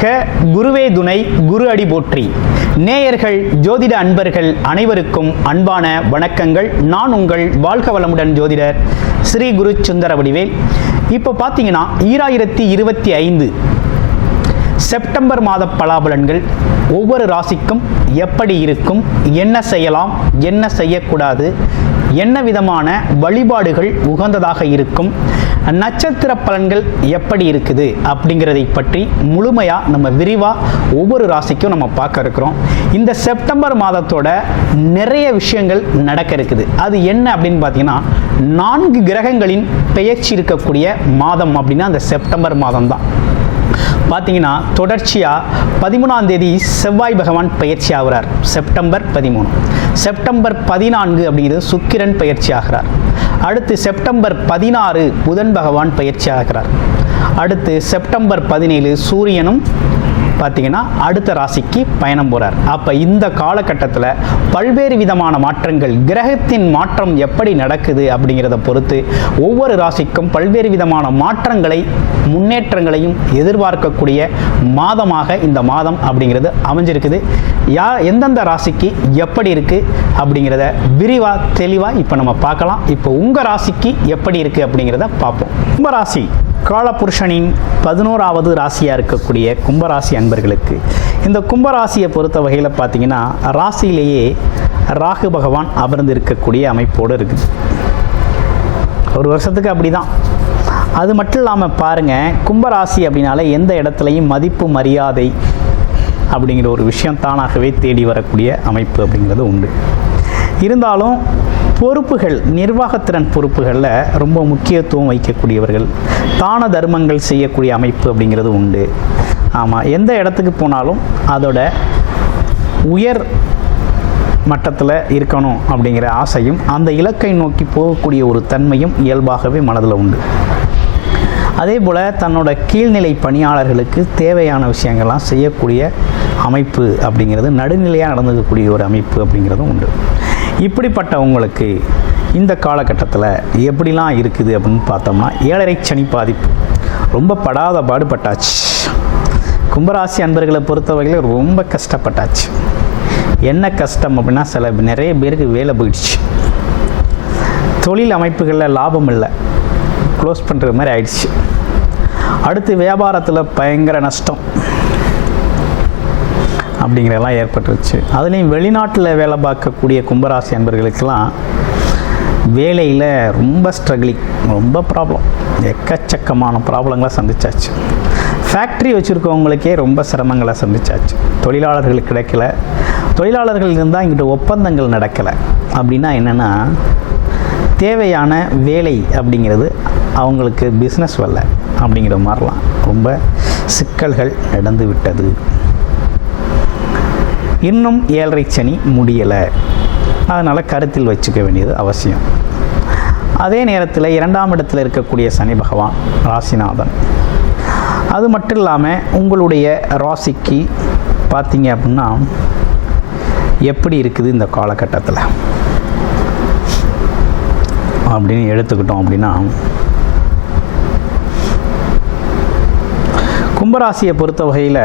வாழ்க, குருவே துணை, குரு அடி போற்றி. நேயர்கள், ஜோதிட அன்பர்கள் அனைவருக்கும் அன்பான வணக்கங்கள். நான் உங்கள் வாழ்க வளமுடன் ஜோதிடர் ஸ்ரீ குரு சுந்தர வடிவேல். இப்போ பார்த்தீங்கன்னா 2025 செப்டம்பர் மாத பலாபலன்கள் ஒவ்வொரு ராசிக்கும் எப்படி இருக்கும், என்ன செய்யலாம், என்ன செய்யக்கூடாது, என்ன விதமான வழிபாடுகள் உகந்ததாக இருக்கும், நட்சத்திர பலன்கள் எப்படி இருக்குது அப்படிங்கிறதை பற்றி முழுமையாக நம்ம விரிவாக ஒவ்வொரு ராசிக்கும் நம்ம பார்க்க இருக்கிறோம். இந்த செப்டம்பர் மாதத்தோட நிறைய விஷயங்கள் நடக்க இருக்குது. அது என்ன அப்படின்னு பார்த்தீங்கன்னா, 4 கிரகங்களின் பெயர்ச்சி இருக்கக்கூடிய மாதம் அப்படின்னா அந்த செப்டம்பர் மாதம் தான். பார்த்தீங்கன்னா தொடர்ச்சியாக 13ஆம் தேதி செவ்வாய் பகவான் பயிற்சி ஆகிறார், செப்டம்பர் 13. செப்டம்பர் 14 அப்படிங்கிறது சுக்கிரன் பயிற்சி ஆகிறார். அடுத்து செப்டம்பர் 16 புதன் பகவான் பயிற்சி ஆகிறார். அடுத்து செப்டம்பர் 17 சூரியனும் பார்த்தீங்கன்னா அடுத்த ராசிக்கு பயணம் போகிறார். அப்போ இந்த காலகட்டத்தில் பல்வேறு விதமான மாற்றங்கள், கிரகத்தின் மாற்றம் எப்படி நடக்குது அப்படிங்கிறத பொறுத்து ஒவ்வொரு ராசிக்கும் பல்வேறு விதமான மாற்றங்களை, முன்னேற்றங்களையும் எதிர்பார்க்கக்கூடிய மாதமாக இந்த மாதம் அப்படிங்கிறது அமைஞ்சிருக்குது. எந்தெந்த ராசிக்கு எப்படி இருக்குது அப்படிங்கிறத விரிவாக தெளிவாக இப்போ நம்ம பார்க்கலாம். இப்போ உங்கள் ராசிக்கு எப்படி இருக்குது அப்படிங்கிறத பார்ப்போம். கும்பராசி காலபுருஷனின் 11வது ராசியாக இருக்கக்கூடிய கும்பராசி அன்பர்களுக்கு, இந்த கும்பராசியை பொறுத்த வகையில் பார்த்தீங்கன்னா ராசியிலேயே ராகு பகவான் அமர்ந்து இருக்கக்கூடிய அமைப்போடு இருக்குது. ஒரு வருஷத்துக்கு அப்படி தான். அது மட்டும் இல்லாமல் பாருங்கள், கும்பராசி அப்படின்னாலே எந்த இடத்துலையும் மதிப்பு மரியாதை அப்படிங்கிற ஒரு விஷயம் தானாகவே தேடி வரக்கூடிய அமைப்பு அப்படிங்கிறது உண்டு. இருந்தாலும் பொறுப்புகள், நிர்வாகத்திறன் பொறுப்புகளில் ரொம்ப முக்கியத்துவம் வைக்கக்கூடியவர்கள், தான தர்மங்கள் செய்யக்கூடிய அமைப்பு அப்படிங்கிறது உண்டு. ஆமாம், எந்த இடத்துக்கு போனாலும் அதோட உயர் மட்டத்தில் இருக்கணும் அப்படிங்கிற ஆசையும், அந்த இலக்கை நோக்கி போகக்கூடிய ஒரு தன்மையும் இயல்பாகவே மனதில் உண்டு. அதே போல் தன்னோட கீழ்நிலை பணியாளர்களுக்கு தேவையான விஷயங்கள்லாம் செய்யக்கூடிய அமைப்பு அப்படிங்கிறது, நடுநிலையாக நடந்துக்கக்கூடிய ஒரு அமைப்பு அப்படிங்கிறதும் உண்டு. இப்படிப்பட்ட உங்களுக்கு இந்த காலகட்டத்தில் எப்படிலாம் இருக்குது அப்படின்னு பார்த்தோம்னா, 7.5 சனி பாதிப்பு ரொம்ப படாத பாடுபட்டாச்சு. கும்பராசி அன்பர்களை பொறுத்த வகையில் ரொம்ப கஷ்டப்பட்டாச்சு. என்ன கஷ்டம் அப்படின்னா, நிறைய பேருக்கு வேலை போயிடுச்சு, தொழில் அமைப்புகளில் லாபம் இல்லை, க்ளோஸ் பண்ணுற மாதிரி ஆயிடுச்சு. அடுத்து வியாபாரத்தில் பயங்கர நஷ்டம் அப்படிங்கிறதெல்லாம் ஏற்பட்டுருச்சு. அதுலேயும் வெளிநாட்டில் வேலை பார்க்கக்கூடிய கும்பராசி அன்பர்களுக்கெல்லாம் வேலையில் ரொம்ப ஸ்ட்ரகிளிங், ரொம்ப ப்ராப்ளம், எக்கச்சக்கமான ப்ராப்ளங்களை சந்திச்சாச்சு. ஃபேக்ட்ரி வச்சுருக்கவங்களுக்கே ரொம்ப சிரமங்களை சந்திச்சாச்சு. தொழிலாளர்கள் கிடைக்கல, தொழிலாளர்கள் இருந்தால் இங்கிட்ட ஒப்பந்தங்கள் நடக்கலை. அப்படின்னா என்னென்னா, தேவையான வேலை அப்படிங்கிறது அவங்களுக்கு பிஸ்னஸ் வரல அப்படிங்கிற மாதிரிலாம் ரொம்ப சிக்கல்கள் நடந்து விட்டது. இன்னும் 7.5 சனி முடியலை, அதனால் கருத்தில் வச்சுக்க வேண்டியது அவசியம். அதே நேரத்தில் 2ஆம் இடத்தில் இருக்கக்கூடிய சனி பகவான் ராசிநாதன். அது மட்டும் இல்லாமல் உங்களுடைய ராசிக்கு பார்த்தீங்க அப்படின்னா எப்படி இருக்குது இந்த காலகட்டத்தில் அப்படின்னு எடுத்துக்கிட்டோம் அப்படின்னா, கும்பராசியை பொறுத்த வகையில்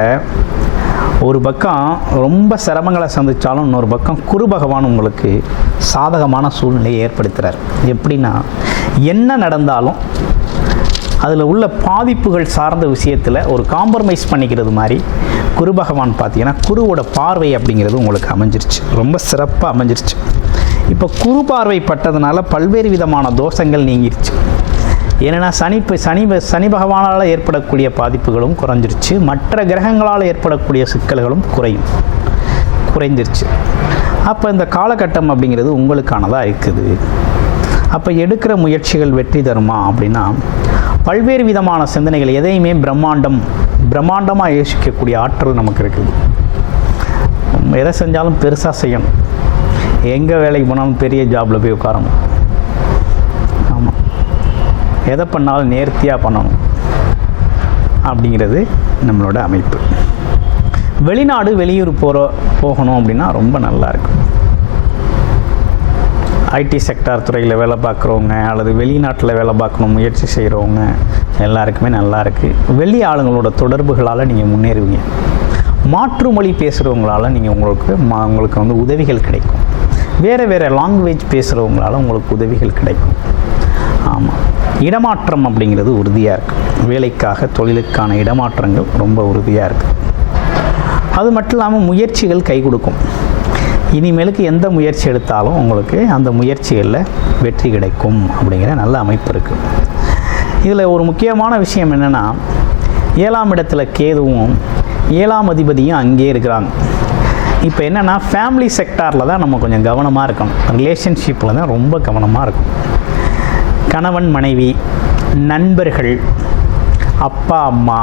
ஒரு பக்கம் ரொம்ப சிரமங்களை சந்தித்தாலும் இன்னொரு பக்கம் குரு பகவான் உங்களுக்கு சாதகமான சூழ்நிலையை ஏற்படுத்துகிறார். எப்படின்னா, என்ன நடந்தாலும் அதில் உள்ள பாதிப்புகள் சார்ந்த விஷயத்தில் ஒரு காம்ப்ரமைஸ் பண்ணிக்கிறது மாதிரி குரு பகவான் பார்த்தீங்கன்னா, குருவோட பார்வை அப்படிங்கிறது உங்களுக்கு அமைஞ்சிருச்சு, ரொம்ப சிறப்பாக அமைஞ்சிருச்சு. இப்போ குரு பார்வை பட்டதுனால பல்வேறு விதமான தோஷங்கள் நீங்கிருச்சு. ஏன்னா சனி பகவானால் ஏற்படக்கூடிய பாதிப்புகளும் குறைஞ்சிருச்சு, மற்ற கிரகங்களால் ஏற்படக்கூடிய சிக்கல்களும் குறைஞ்சிருச்சு. அப்போ இந்த காலகட்டம் அப்படிங்கிறது உங்களுக்கானதாக இருக்குது. அப்போ எடுக்கிற முயற்சிகள் வெற்றி தருமா அப்படின்னா, பல்வேறு விதமான சிந்தனைகள், எதையுமே பிரம்மாண்டமாக யோசிக்கக்கூடிய ஆற்றல் நமக்கு இருக்குது. எதை செஞ்சாலும் பெருசாக செய்யணும், எங்கே வேலைக்கு போனாலும் பெரிய ஜாபில் போய் உட்காரணும், ஆமாம், எதை பண்ணாலும் நேர்த்தியாக பண்ணணும் அப்படிங்கிறது நம்மளோட அமைப்பு. வெளிநாடு வெளியூர் போகணும் அப்படின்னா ரொம்ப நல்லா இருக்கும். ஐடி செக்டார் துறையில் வேலை பார்க்குறவங்க அல்லது வெளிநாட்டில் வேலை பார்க்கணும் முயற்சி செய்கிறவங்க எல்லாருக்குமே நல்லா இருக்குது. வெளி ஆளுங்களோட தொடர்புகளால் நீங்கள் முன்னேறுவீங்க. மாற்று மொழி பேசுகிறவங்களால் நீங்கள் உங்களுக்கு வந்து உதவிகள் கிடைக்கும். வேறு லாங்குவேஜ் பேசுகிறவங்களால உங்களுக்கு உதவிகள் கிடைக்கும். ஆமாம், இடமாற்றம் அப்படிங்கிறது உறுதியாக இருக்குது. வேலைக்காக தொழிலுக்கான இடமாற்றங்கள் ரொம்ப உறுதியாக இருக்குது. அது மட்டும் இல்லாமல் முயற்சிகள் கை கொடுக்கும். இனிமேலுக்கு எந்த முயற்சி எடுத்தாலும் உங்களுக்கு அந்த முயற்சிகளில் வெற்றி கிடைக்கும் அப்படிங்கிற நல்ல அமைப்பு இருக்குது. இதில் ஒரு முக்கியமான விஷயம் என்னென்னா, 7ஆம் இடத்துல கேதுவும் 7ஆம் அதிபதியும் அங்கேயே இருக்கிறாங்க. இப்போ என்னென்னா, ஃபேமிலி செக்டாரில் தான் நம்ம கொஞ்சம் கவனமாக இருக்கணும். ரிலேஷன்ஷிப்பில் தான் ரொம்ப கவனமாக இருக்கும். கணவன் மனைவி, நண்பர்கள், அப்பா அம்மா,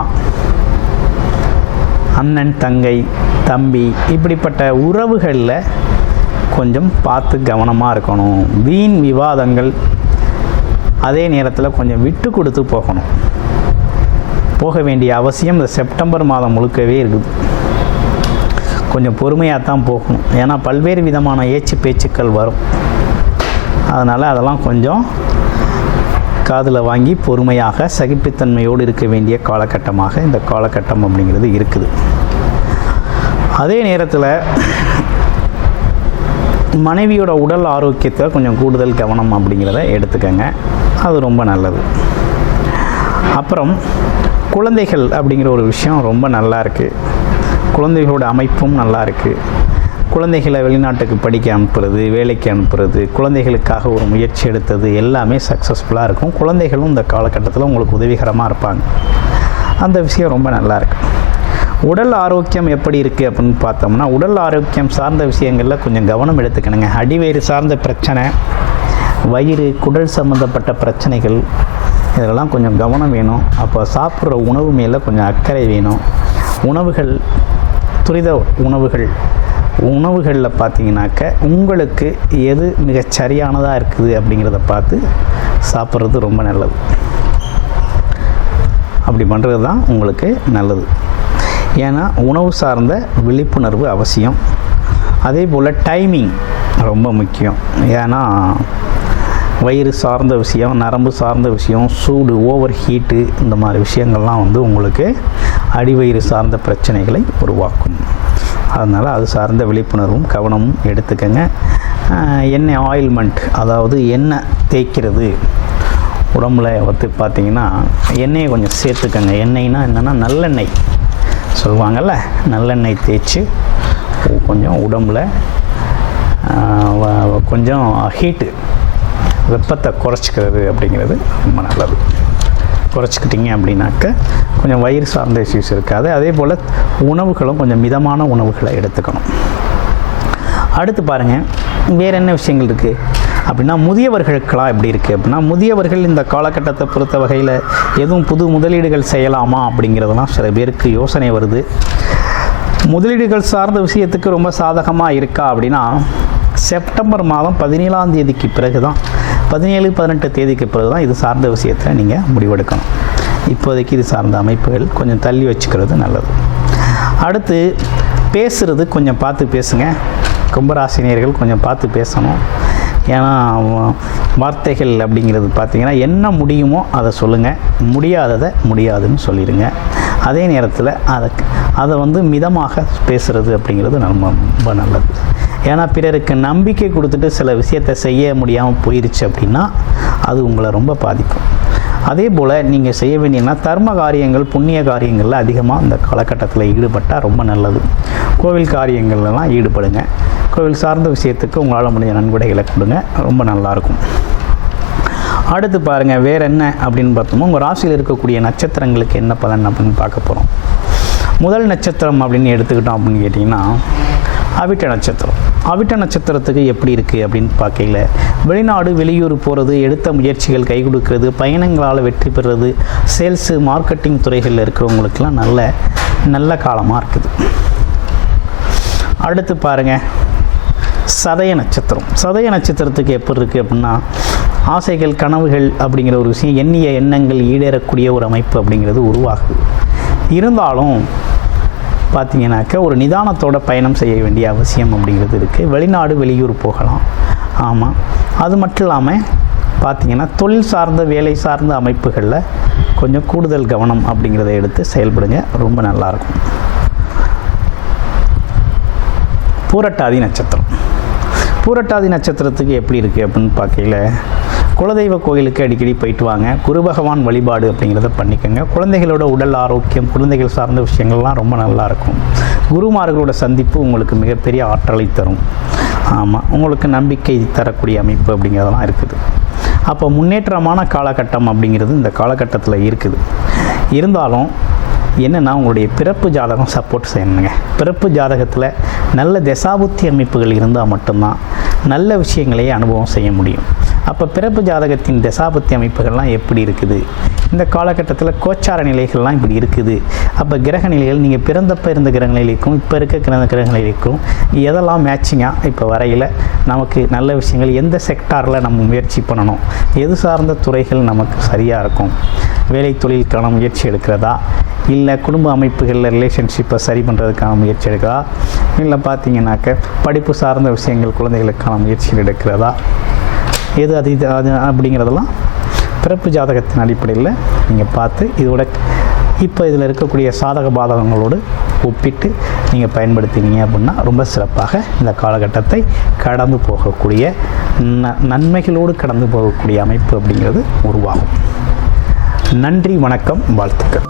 அண்ணன் தங்கை, தம்பி, இப்படிப்பட்ட உறவுகளில் கொஞ்சம் பார்த்து கவனமாக இருக்கணும். வீண் விவாதங்கள், அதே நேரத்தில் கொஞ்சம் விட்டு கொடுத்து போகணும். போக வேண்டிய அவசியம் இந்த செப்டம்பர் மாதம் முழுக்கவே இருக்குது. கொஞ்சம் பொறுமையாக தான் போகணும். ஏன்னா பல்வேறு விதமான பேச்சுக்கள் வரும். அதனால் அதெல்லாம் கொஞ்சம் காதில் வாங்கி பொறுமையாக சகிப்புத்தன்மையோடு இருக்க வேண்டிய காலகட்டமாக இந்த காலகட்டம் அப்படிங்கிறது இருக்குது. அதே நேரத்தில் மனைவியோட உடல் ஆரோக்கியத்தை கொஞ்சம் கூடுதல் கவனம் அப்படிங்கிறத எடுத்துக்கங்க. அது ரொம்ப நல்லது. அப்புறம் குழந்தைகள் அப்படிங்கிற ஒரு விஷயம் ரொம்ப நல்லா இருக்குது. குழந்தைகளோட அமைப்பும் நல்லா இருக்குது. குழந்தைகளை வெளிநாட்டுக்கு படிக்க அனுப்புறது, வேலைக்கு அனுப்புறது, குழந்தைகளுக்காக ஒரு முயற்சி எடுத்தது எல்லாமே சக்ஸஸ்ஃபுல்லாக இருக்கும். குழந்தைகளும் இந்த காலகட்டத்தில் உங்களுக்கு உதவிகரமாக இருப்பாங்க. அந்த விஷயம் ரொம்ப நல்லா இருக்குது. உடல் ஆரோக்கியம் எப்படி இருக்குது அப்படின்னு பார்த்தோம்னா, உடல் ஆரோக்கியம் சார்ந்த விஷயங்களில் கொஞ்சம் கவனம் எடுத்துக்கணுங்க. அடிவயிறு சார்ந்த பிரச்சனை, வயிறு, குடல் சம்மந்தப்பட்ட பிரச்சனைகள், இதெல்லாம் கொஞ்சம் கவனம் வேணும். அப்போ சாப்பிட்ற உணவு மேலே கொஞ்சம் அக்கறை வேணும். உணவுகள், துரித உணவுகளில் பார்த்தீங்கன்னாக்க உங்களுக்கு எது மிகச் சரியானதாக இருக்குது அப்படிங்கிறத பார்த்து சாப்பிட்றது ரொம்ப நல்லது. அப்படி பண்ணுறது தான் உங்களுக்கு நல்லது. ஏன்னா உணவு சார்ந்த விழிப்புணர்வு அவசியம். அதே போல் டைமிங் ரொம்ப முக்கியம். ஏன்னா வயிறு சார்ந்த விஷயம், நரம்பு சார்ந்த விஷயம், சூடு, ஓவர் ஹீட்டு, இந்த மாதிரி விஷயங்கள்லாம் வந்து உங்களுக்கு அடிவயிறு சார்ந்த பிரச்சனைகளை உருவாக்கும். அதனால் அது சார்ந்த விழிப்புணர்வும் கவனமும் எடுத்துக்கங்க. எண்ணெய் ஆயில்மெண்ட், அதாவது எண்ணெய் தேய்க்கிறது உடம்புல வந்து பார்த்திங்கன்னா எண்ணெயை கொஞ்சம் சேர்த்துக்கங்க. எண்ணெய்னா என்னென்னா நல்லெண்ணெய் சொல்லுவாங்கள்ல, நல்லெண்ணெய் தேய்ச்சி கொஞ்சம் உடம்பில் கொஞ்சம் ஹீட்டு, வெப்பத்தை குறைச்சிக்கிறது அப்படிங்கிறது ரொம்ப நல்லது. குறைச்சிக்கிட்டிங்க அப்படின்னாக்க கொஞ்சம் வயிறு சார்ந்த இஷ்யூஸ் இருக்காது. அதே போல் உணவுகளும் கொஞ்சம் மிதமான உணவுகளை எடுத்துக்கணும். அடுத்து பாருங்கள், வேறு என்ன விஷயங்கள் இருக்குது அப்படின்னா, முதியவர்களுக்கெல்லாம் எப்படி இருக்குது அப்படின்னா, முதியவர்கள் இந்த காலகட்டத்தை பொறுத்த வகையில் எதுவும் புது முதலீடுகள் செய்யலாமா அப்படிங்கிறதெல்லாம் சில பேருக்கு யோசனை வருது. முதலீடுகள் சார்ந்த விஷயத்துக்கு ரொம்ப சாதகமாக இருக்கா அப்படின்னா, செப்டம்பர் மாதம் 17ஆம் தேதிக்கு பிறகு தான், 17-18 தேதிக்கு பிறகு தான் இது சார்ந்த விஷயத்தை நீங்கள் முடிவெடுக்கணும். இப்போதைக்கு இது சார்ந்த அமைப்புகள் கொஞ்சம் தள்ளி வச்சுக்கிறது நல்லது. அடுத்து பேசுகிறது கொஞ்சம் பார்த்து பேசுங்க. கும்பராசினியர்கள் கொஞ்சம் பார்த்து பேசணும். ஏன்னா வார்த்தைகள் அப்படிங்கிறது பார்த்திங்கன்னா, என்ன முடியுமோ அதை சொல்லுங்கள், முடியாததை முடியாதுன்னு சொல்லிடுங்க. அதே நேரத்தில் அதை வந்து மிதமாக பேசுகிறது அப்படிங்கிறது ரொம்ப நல்லது. ஏன்னா பிறருக்கு நம்பிக்கை கொடுத்துட்டு சில விஷயத்தை செய்ய முடியாமல் போயிடுச்சு அப்படின்னா அது உங்களை ரொம்ப பாதிக்கும். அதே போல் நீங்கள் செய்ய வேண்டியன்னா தர்ம காரியங்கள், புண்ணிய காரியங்களில் அதிகமாக இந்த காலகட்டத்தில் ஈடுபட்டால் ரொம்ப நல்லது. கோவில் காரியங்கள்லாம் ஈடுபடுங்க. கோவில் சார்ந்த விஷயத்துக்கு உங்களால் முடிஞ்ச நன்கொடைகளை கொடுங்க, ரொம்ப நல்லாயிருக்கும். அடுத்து பாருங்கள், வேறு என்ன அப்படின்னு பார்த்தோம்னா, உங்கள் ராசியில் இருக்கக்கூடிய நட்சத்திரங்களுக்கு என்ன பலன் அப்படின்னு பார்க்க போகிறோம். முதல் நட்சத்திரம் அப்படின்னு எடுத்துக்கிட்டோம் அப்படின்னு கேட்டிங்கன்னா அவிட்ட நட்சத்திரம். அவிட்ட நட்சத்திரத்துக்கு எப்படி இருக்குது அப்படின்னு பார்க்கல, வெளிநாடு வெளியூர் போகிறது, எடுத்த முயற்சிகள் கை கொடுக்கறது, பயணங்களால் வெற்றி பெறுறது, சேல்ஸு மார்க்கெட்டிங் துறைகளில் இருக்கிறவங்களுக்கெல்லாம் நல்ல காலமாக இருக்குது. அடுத்து பாருங்கள், சதய நட்சத்திரம். சதய நட்சத்திரத்துக்கு எப்படி இருக்குது அப்படின்னா, ஆசைகள், கனவுகள் அப்படிங்கிற ஒரு விஷயம், எண்ணிய எண்ணங்கள் ஈடேறக்கூடிய ஒரு அமைப்பு அப்படிங்கிறது உருவாகுது. இருந்தாலும் பார்த்தீங்கன்னாக்க ஒரு நிதானத்தோட பயணம் செய்ய வேண்டிய அவசியம் அப்படிங்கிறது இருக்குது. வெளிநாடு வெளியூர் போகலாம். ஆமாம், அது மட்டும் இல்லாமல் பார்த்தீங்கன்னா தொழில் சார்ந்த வேலை சார்ந்த அமைப்புகளில் கொஞ்சம் கூடுதல் கவனம் அப்படிங்கிறத எடுத்து செயல்படுங்க, ரொம்ப நல்லாயிருக்கும். பூரட்டாதி நட்சத்திரம். பூரட்டாதி நட்சத்திரத்துக்கு எப்படி இருக்குது அப்படின்னு பார்க்கல, குலதெய்வ கோயிலுக்கு அடிக்கடி போயிட்டு வாங்க. குரு பகவான் வழிபாடு அப்படிங்கிறத பண்ணிக்கோங்க. குழந்தைகளோட உடல் ஆரோக்கியம், குழந்தைகள் சார்ந்த விஷயங்கள்லாம் ரொம்ப நல்லாயிருக்கும். குருமார்களோட சந்திப்பு உங்களுக்கு மிகப்பெரிய ஆற்றலை தரும். ஆமாம், உங்களுக்கு நம்பிக்கை தரக்கூடிய அமைப்பு அப்படிங்கிறதெல்லாம் இருக்குது. அப்போ முன்னேற்றமான காலகட்டம் அப்படிங்கிறது இந்த காலகட்டத்தில் இருக்குது. இருந்தாலும் என்னென்னா உங்களுடைய பிறப்பு ஜாதகம் சப்போர்ட் செய்யணுங்க. பிறப்பு ஜாதகத்தில் நல்ல தசாபுத்தி அமைப்புகள் இருந்தால் மட்டும்தான் நல்ல விஷயங்களையே அனுபவம் செய்ய முடியும். அப்போ பிறப்பு ஜாதகத்தின் தசாபுத்தி அமைப்புகள்லாம் எப்படி இருக்குது, இந்த காலகட்டத்தில் கோச்சார நிலைகள்லாம் இப்படி இருக்குது. அப்போ கிரக நிலைகள் நீங்கள் பிறந்தப்போ இருந்த கிரக நிலைக்கும் இப்போ இருக்க கிரக நிலைக்கும் எதெல்லாம் மேட்சிங்காக இப்போ வரையில் நமக்கு நல்ல விஷயங்கள், எந்த செக்டாரில் நம்ம முயற்சி பண்ணணும், எது சார்ந்த துறைகள் நமக்கு சரியாக இருக்கும், வேலை தொழிலுக்கான முயற்சி எடுக்கிறதா, இல்லை குடும்ப அமைப்புகளில் ரிலேஷன்ஷிப்பை சரி பண்ணுறதுக்கான முயற்சி எடுக்கிறதா, இல்லை பார்த்தீங்கன்னாக்க படிப்பு சார்ந்த விஷயங்கள் குழந்தைகளுக்கான முயற்சிகள் எடுக்கிறதா, எது அது அப்படிங்கிறதெல்லாம் பிறப்பு ஜாதகத்தின் அடிப்படையில் நீங்கள் பார்த்து இதோட இப்போ இதில் இருக்கக்கூடிய சாதக பாதகங்களோடு ஒப்பிட்டு நீங்கள் பயன்படுத்தினீங்க அப்படின்னா ரொம்ப சிறப்பாக இந்த காலகட்டத்தை கடந்து போகக்கூடிய நன்மைகளோடு கடந்து போகக்கூடிய அமைப்பு அப்படிங்கிறது உருவாகும். நன்றி, வணக்கம், வாழ்த்துக்கள்.